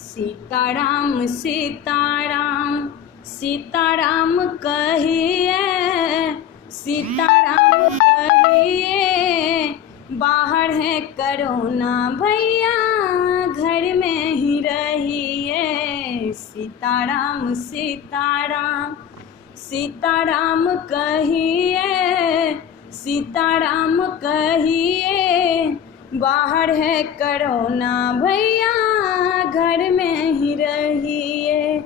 सीताराम सीताराम सीताराम कहिए, सीताराम कहिए। बाहर है करोना भैया, घर में ही रहिए। सीताराम सीताराम सीताराम कहिए, सीताराम कहिए। बाहर है करोना भैया, घर में ही रहिए।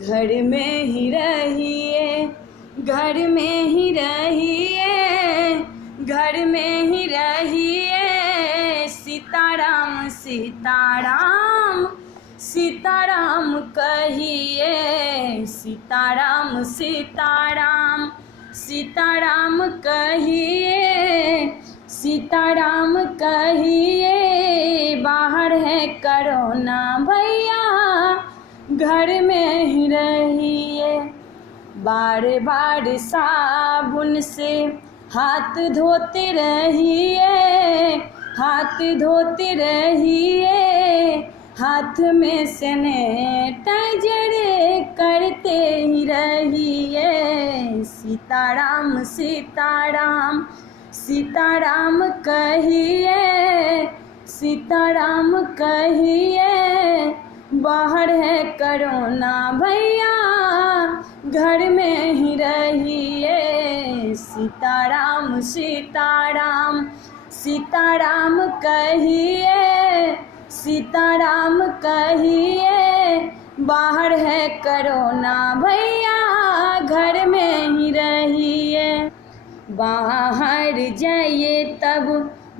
घर में ही रहिए, घर में ही रहिए, घर में ही रहिए। सीताराम सीताराम सीताराम कहिए, सीताराम सीताराम सीताराम कहिए, सीताराम कहिए। बाहर है करोना भैया, घर में ही रहिए। बार बार साबुन से हाथ धोते रहिए, हाथ धोते रहिए। हाथ में सैनिटाइजर करते ही रहिए। सीताराम सीताराम सीताराम कहिए, सीताराम कहिए। बाहर है करोना भैया, घर में ही रहिए। सीताराम सीताराम सीताराम कहिए, सीताराम कहिए। बाहर है करोना भैया, घर में ही रहिए। बाहर जाइए तब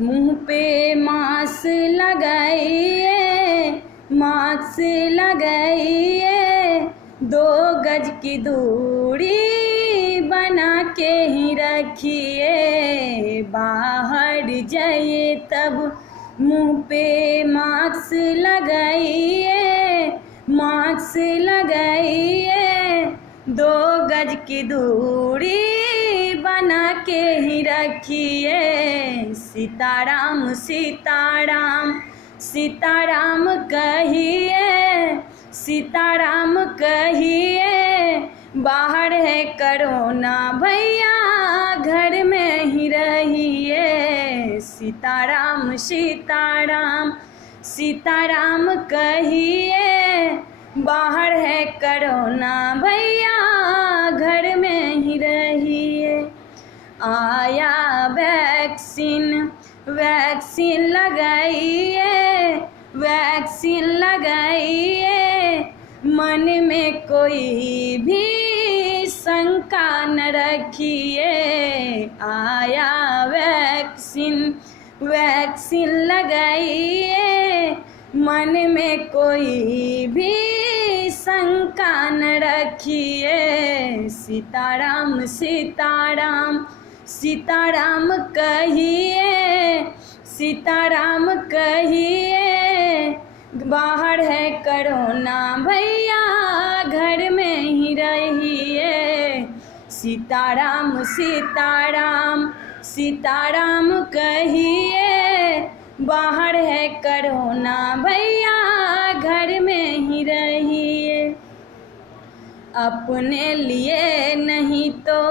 मुंह पे मास्क लगाइए, मास्क लगाइए। 2 गज की दूरी बना के ही रखिए। बाहर जाइए तब मुंह पे मास्क लगाइए, मास्क लगाइए। 2 गज की दूरी बना के ही रखिए। सीताराम सीताराम सीताराम कहिए, सीताराम कहिए। बाहर है करोना भैया, घर में ही रहिए। सीताराम सीताराम सीताराम कहिए। बाहर है करोना भैया, घर में ही रहिए। आया वैक्सीन, वैक्सीन लगाइए, वैक्सीन लगाइए। मन में कोई भी शंका न रखिए। आया वैक्सीन, वैक्सीन लगाइए। मन में कोई भी शंका न रखिए। सीताराम सीताराम सीताराम कहिए, सीताराम कहिए। बाहर है करोना भैया, घर में ही रहिए। सीताराम सीताराम सीताराम कहिए। बाहर है करोना भैया, घर में ही रहिए। अपने लिए नहीं तो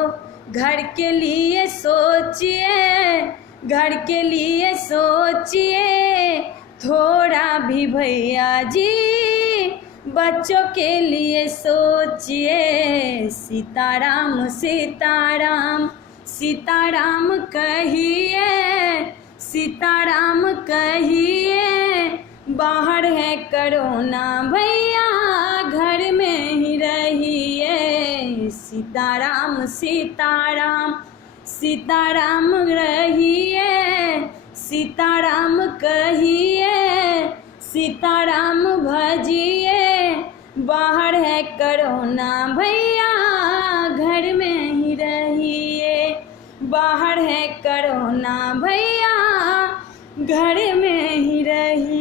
घर के लिए सोचिए, घर के लिए सोचिए। थोड़ा भी भैया जी बच्चों के लिए सोचिए। सीताराम सीताराम सीताराम कहिए, सीताराम कहिए। बाहर है करोना भैया, घर में ही रहिए। सीताराम सीताराम सीताराम रहिए। सीताराम कहिए, सीताराम भजिए। बाहर है करोना भैया, घर में ही रहिए। बाहर है करोना भैया, घर में ही रहिए।